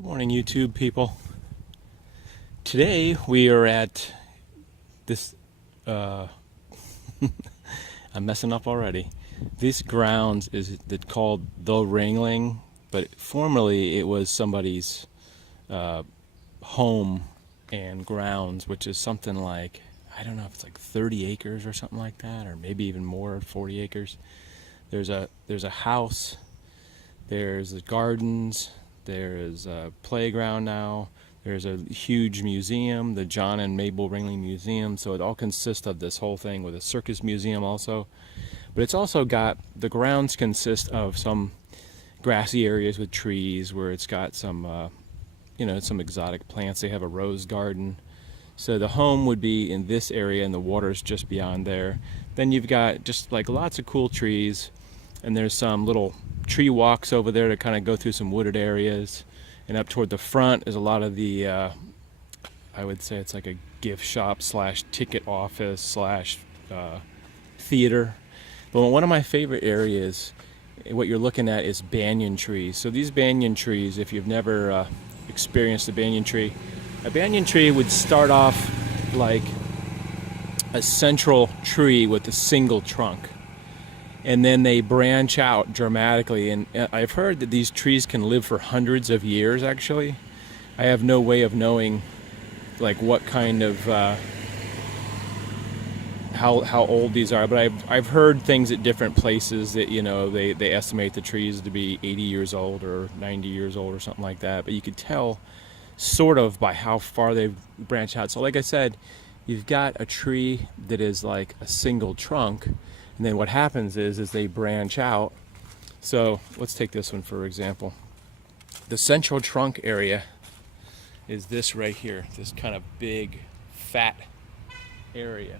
Good morning, YouTube people. Today we are at this, I'm messing up already. This grounds is called The Ringling, but formerly it was somebody's home and grounds, which is something like, I don't know if it's like 30 acres or something like that, or maybe even more, 40 acres. There's a house, there's gardens, there's a playground now, there's a huge museum, the John and Mabel Ringling Museum, so it all consists of this whole thing with a circus museum also. But it's also got, the grounds consist of some grassy areas with trees where it's got some, some exotic plants. They have a rose garden. So the home would be in this area and the water's just beyond there. Then you've got just like lots of cool trees, and there's some little tree walks over there to kind of go through some wooded areas. And up toward the front is a lot of the, I would say it's like a gift shop slash ticket office slash theater. But one of my favorite areas, what you're looking at is banyan trees. So these banyan trees, if you've never experienced a banyan tree would start off like a central tree with a single trunk. And then they branch out dramatically. And I've heard that these trees can live for hundreds of years, actually. I have no way of knowing like what kind of, how old these are, but I've heard things at different places that, they estimate the trees to be 80 years old or 90 years old or something like that. But you could tell sort of by how far they branch out. So like I said, you've got a tree that is like a single trunk, and then what happens is they branch out. So let's take this one for example. The central trunk area is this right here, this kind of big fat area.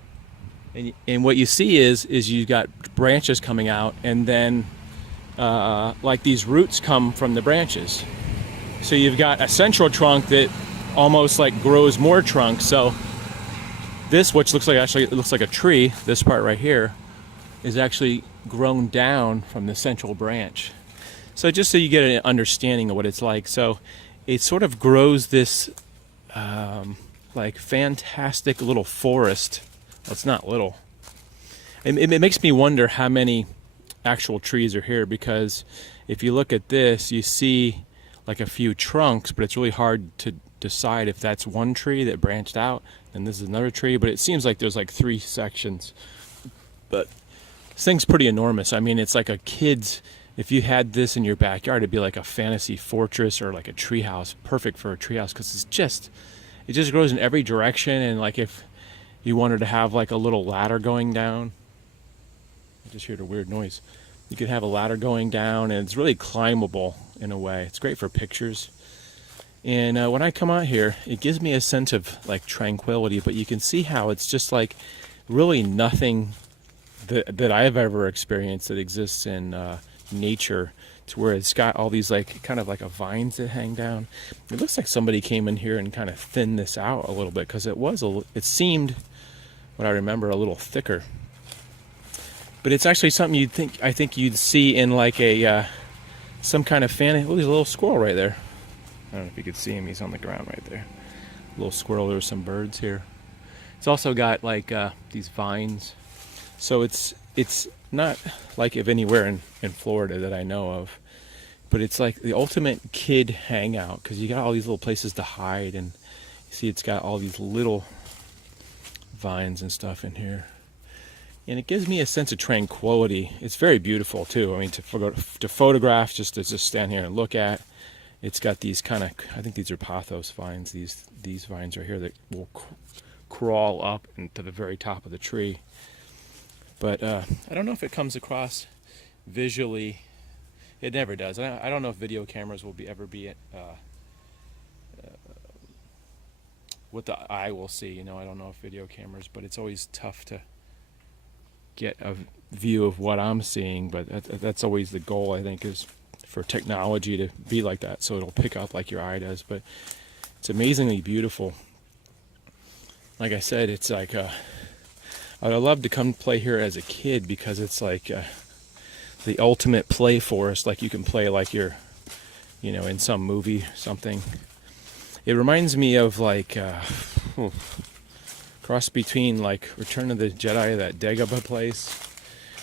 And what you see is you've got branches coming out, and then like these roots come from the branches. So you've got a central trunk that almost like grows more trunks. So this, which looks like, actually it looks like a tree, this part right here, is actually grown down from the central branch. So just so you get an understanding of what it's like. So it sort of grows this like fantastic little forest. Well, it's not little. It makes me wonder how many actual trees are here, because if you look at this, you see like a few trunks, but it's really hard to decide if that's one tree that branched out and this is another tree. But it seems like there's like 3 sections. But this thing's pretty enormous. I mean, it's like a kid's, if you had this in your backyard, it'd be like a fantasy fortress or like a tree house, perfect for a tree house, because it just grows in every direction. And like if you wanted to have like a little ladder going down, I just heard a weird noise. You could have a ladder going down, and it's really climbable in a way. It's great for pictures. And when I come out here, it gives me a sense of like tranquility, but you can see how it's just like really nothing that I've ever experienced that exists in nature, to where it's got all these like kind of like a vines that hang down. It looks like somebody came in here and kind of thinned this out a little bit, because it seemed, what I remember, a little thicker. But it's actually something I think you'd see in like a some kind of fantasy. Oh, there's a little squirrel right there. I don't know if you could see him. He's on the ground right there. A little squirrel. There's some birds here. It's also got like these vines. So it's not like of anywhere in Florida that I know of, but it's like the ultimate kid hangout, because you got all these little places to hide, and you see it's got all these little vines and stuff in here. And it gives me a sense of tranquility. It's very beautiful too. I mean, to photograph, just to stand here and look at. It's got these kind of, I think these are pothos vines. These vines right here that will crawl up into the very top of the tree. But I don't know if it comes across visually. It never does. I don't know if video cameras will ever be what the eye will see. I don't know if video cameras, but it's always tough to get a view of what I'm seeing. But that's always the goal, I think, is for technology to be like that, so it'll pick up like your eye does. But it's amazingly beautiful. Like I said, it's like I'd love to come play here as a kid, because it's like the ultimate play forest. Like you can play like your in some movie, something. It reminds me of like cross between like Return of the Jedi, that Dagobah place,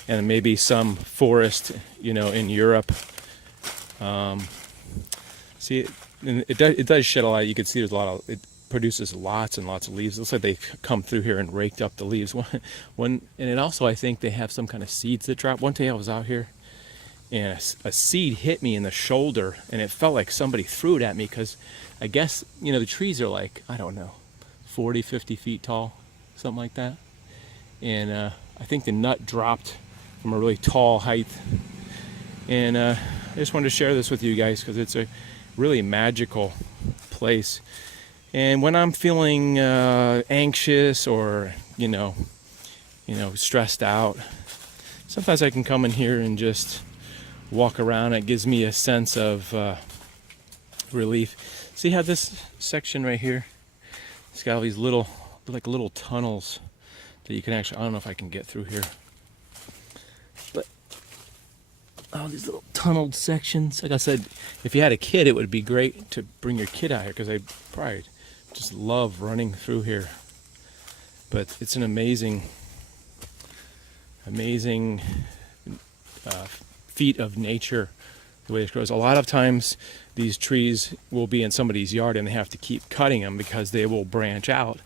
and maybe some forest, in Europe. See, it does shed a lot. You can see there's a lot of, it produces lots and lots of leaves. It looks like they come through here and raked up the leaves. And it also, I think they have some kind of seeds that drop. One day I was out here and a seed hit me in the shoulder, and it felt like somebody threw it at me, because I guess, the trees are like, I don't know, 40, 50 feet tall, something like that. And I think the nut dropped from a really tall height. And I just wanted to share this with you guys because it's a really magical place. And when I'm feeling anxious or, stressed out, sometimes I can come in here and just walk around. It gives me a sense of relief. See how this section right here, it's got all these little tunnels that you can actually, I don't know if I can get through here, but all these little tunneled sections. Like I said, if you had a kid, it would be great to bring your kid out here, because they probably just love running through here. But it's an amazing feat of nature, the way it grows. A lot of times these trees will be in somebody's yard and they have to keep cutting them because they will branch out,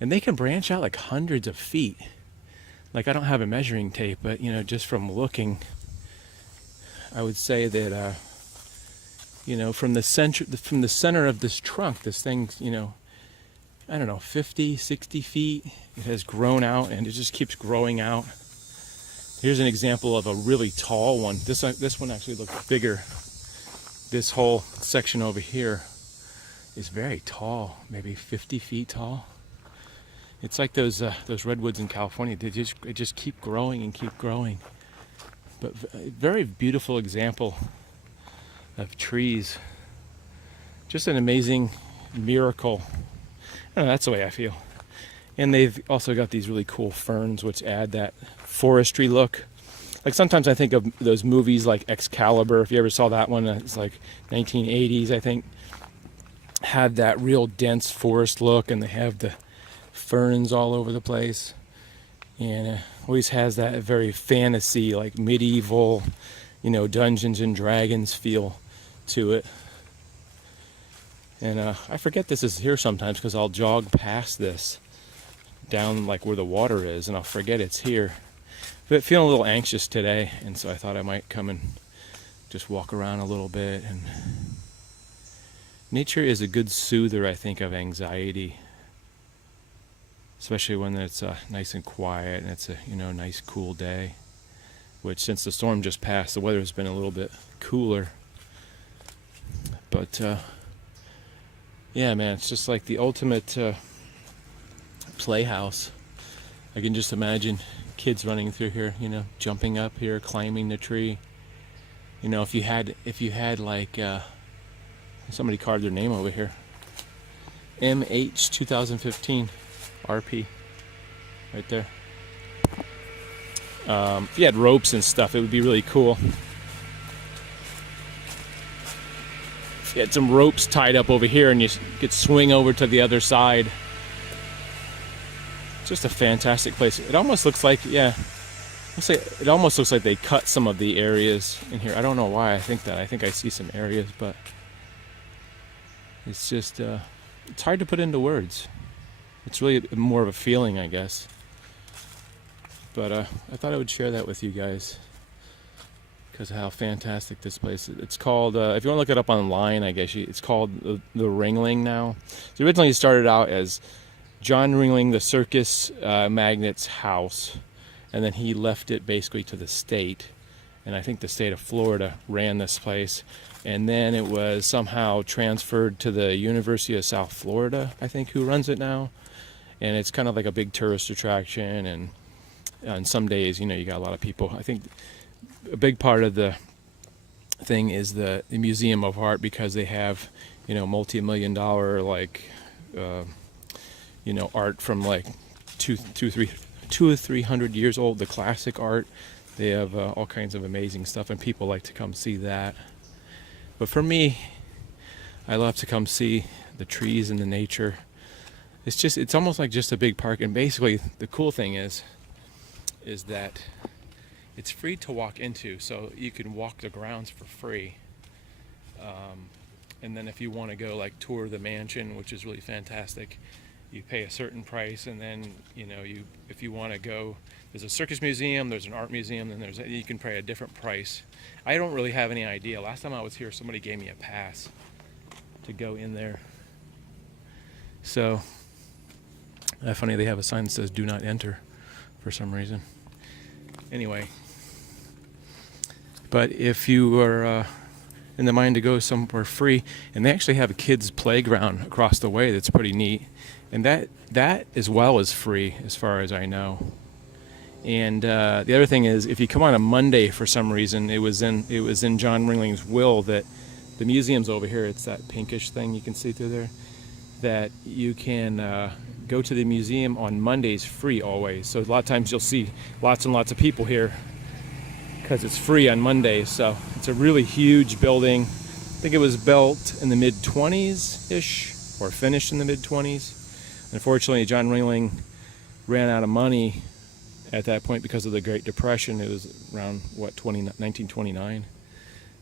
and they can branch out like hundreds of feet. Like, I don't have a measuring tape, but just from looking, I would say that from the center of this trunk, this thing, I don't know, 50, 60 feet, it has grown out, and it just keeps growing out. Here's an example of a really tall one. This one actually looks bigger. This whole section over here is very tall, maybe 50 feet tall. It's like those redwoods in California. They just keep growing and keep growing. But a very beautiful example of trees. Just an amazing miracle. I don't know, that's the way I feel. And they've also got these really cool ferns, which add that forestry look. Like, sometimes I think of those movies like Excalibur. If you ever saw that one, it's like 1980s, I think. Had that real dense forest look, and they have the ferns all over the place. And always has that very fantasy, like medieval, Dungeons and Dragons feel to it. And I forget this is here sometimes, because I'll jog past this down like where the water is, and I'll forget it's here. But feeling a little anxious today, and so I thought I might come and just walk around a little bit. And nature is a good soother, I think, of anxiety, especially when it's nice and quiet and it's a nice cool day. Which, since the storm just passed, the weather has been a little bit cooler. But yeah, man, it's just like the ultimate playhouse. I can just imagine kids running through here, jumping up here, climbing the tree. If you had like somebody carved their name over here, MH 2015 RP, right there. If you had ropes and stuff, it would be really cool. If you had some ropes tied up over here and you could swing over to the other side. Just a fantastic place. It almost looks like, it almost looks like they cut some of the areas in here. I don't know why I think that. I think I see some areas, but it's just, it's hard to put into words. It's really more of a feeling, I guess. But I thought I would share that with you guys because of how fantastic this place is. It's called, if you want to look it up online, I guess, it's called the Ringling now. So originally it started out as John Ringling, the circus magnate's house, and then he left it basically to the state, and I think the state of Florida ran this place, and then it was somehow transferred to the University of South Florida, I think, who runs it now, and it's kind of like a big tourist attraction, and on some days, you got a lot of people. I think a big part of the thing is the Museum of Art, because they have, multi-million-dollar, like, art from like 200 or 300 years old, the classic art. They have all kinds of amazing stuff, and people like to come see that. But for me, I love to come see the trees and the nature. It's almost like just a big park. And basically, the cool thing is that it's free to walk into, so you can walk the grounds for free. And then if you want to go like tour the mansion, which is really fantastic, you pay a certain price, and then if you want to go, there's a circus museum, there's an art museum, then you can pay a different price. I don't really have any idea. Last time I was here, somebody gave me a pass to go in there. So funny, they have a sign that says "Do not enter" for some reason. Anyway, but if you are in the mind to go somewhere free, and they actually have a kids playground across the way that's pretty neat, and that as well is free as far as I know. And the other thing is, if you come on a Monday for some reason, it was in John Ringling's will that the museum's over here. It's that pinkish thing you can see through there. That you can go to the museum on Mondays free always. So a lot of times you'll see lots and lots of people here because it's free on Mondays. So it's a really huge building. I think it was built in the mid-20s-ish or finished in the mid-20s. Unfortunately, John Ringling ran out of money at that point because of the Great Depression. It was around 1929.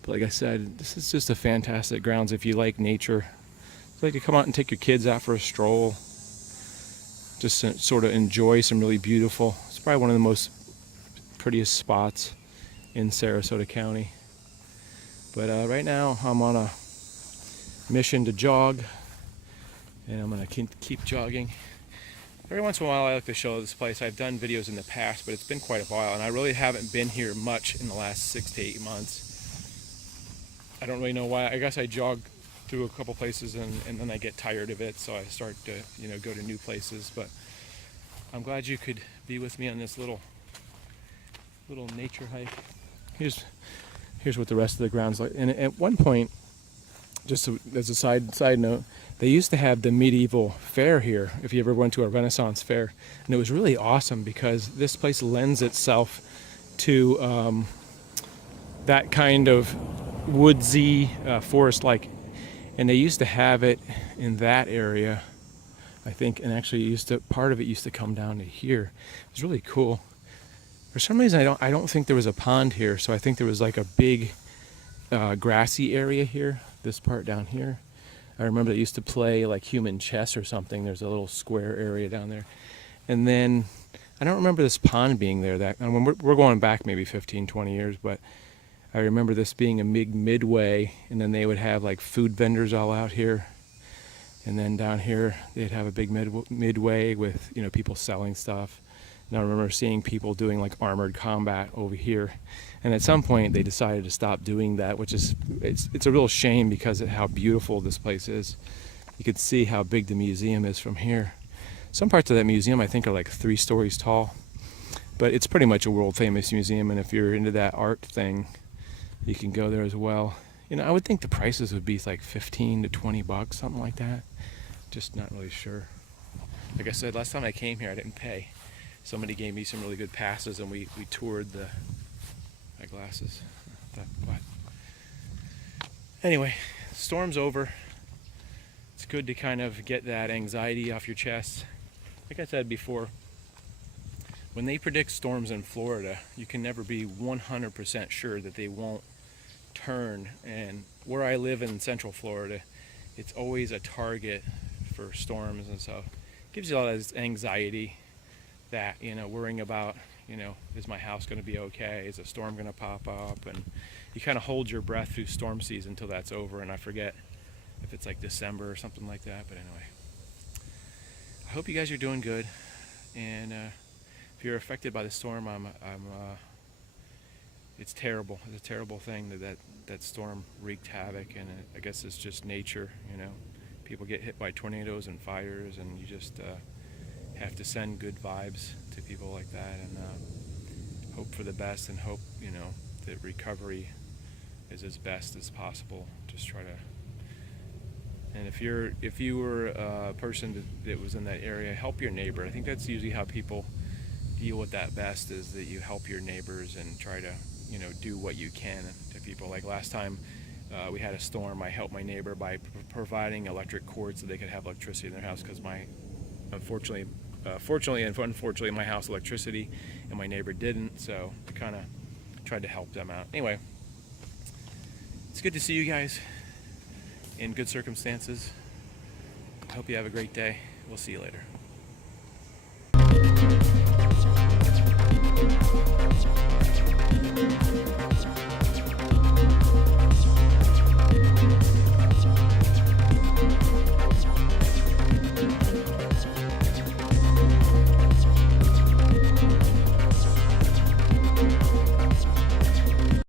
But like I said, this is just a fantastic grounds if you like nature. If you like to come out and take your kids out for a stroll, just sort of enjoy some really beautiful, it's probably one of the most prettiest spots in Sarasota County. But right now I'm on a mission to jog, and I'm going to keep jogging. Every once in a while I like to show this place. I've done videos in the past, but it's been quite a while, and I really haven't been here much in the last 6 to 8 months. I don't really know why. I guess I jog through a couple places and then I get tired of it, so I start to go to new places. But I'm glad you could be with me on this little nature hike. Here's what the rest of the ground's like. And at one point, just as a side note, they used to have the medieval fair here, if you ever went to a Renaissance fair. And it was really awesome because this place lends itself to that kind of woodsy, forest-like. And they used to have it in that area, I think, and actually part of it used to come down to here. It was really cool. For some reason, I don't think there was a pond here, so I think there was like a big grassy area here, this part down here. I remember they used to play like human chess or something. There's a little square area down there. And then I don't remember this pond being there. And we're going back maybe 15, 20 years, but I remember this being a midway, and then they would have like food vendors all out here. And then down here, they'd have a big midway with, people selling stuff. And I remember seeing people doing like armored combat over here. And at some point they decided to stop doing that, which is, it's a real shame because of how beautiful this place is. You can see how big the museum is from here. Some parts of that museum I think are like 3 stories tall, but it's pretty much a world famous museum. And if you're into that art thing, you can go there as well. I would think the prices would be like $15 to $20, something like that. Just not really sure. Like I said, last time I came here I didn't pay. Somebody gave me some really good passes, and we toured my glasses. But anyway, storm's over. It's good to kind of get that anxiety off your chest. Like I said before, when they predict storms in Florida, you can never be 100% sure that they won't turn. And where I live in Central Florida, it's always a target for storms, and so it gives you all this anxiety that, worrying about, is my house going to be okay? Is a storm going to pop up? And you kind of hold your breath through storm season until that's over, and I forget if it's like December or something like that. But anyway, I hope you guys are doing good, and if you're affected by the storm, it's terrible. It's a terrible thing that storm wreaked havoc, and I guess it's just nature. People get hit by tornadoes and fires, and you just have to send good vibes to people like that, and hope for the best, and hope that recovery is as best as possible. Just try to, and if you were a person that was in that area, help your neighbor. I think that's usually how people deal with that best, is that you help your neighbors and try to do what you can to people. Like last time we had a storm, I helped my neighbor by providing electric cords so they could have electricity in their house, because fortunately and unfortunately, in my house electricity, and my neighbor didn't. So I kind of tried to help them out. Anyway, it's good to see you guys in good circumstances. I hope you have a great day. We'll see you later.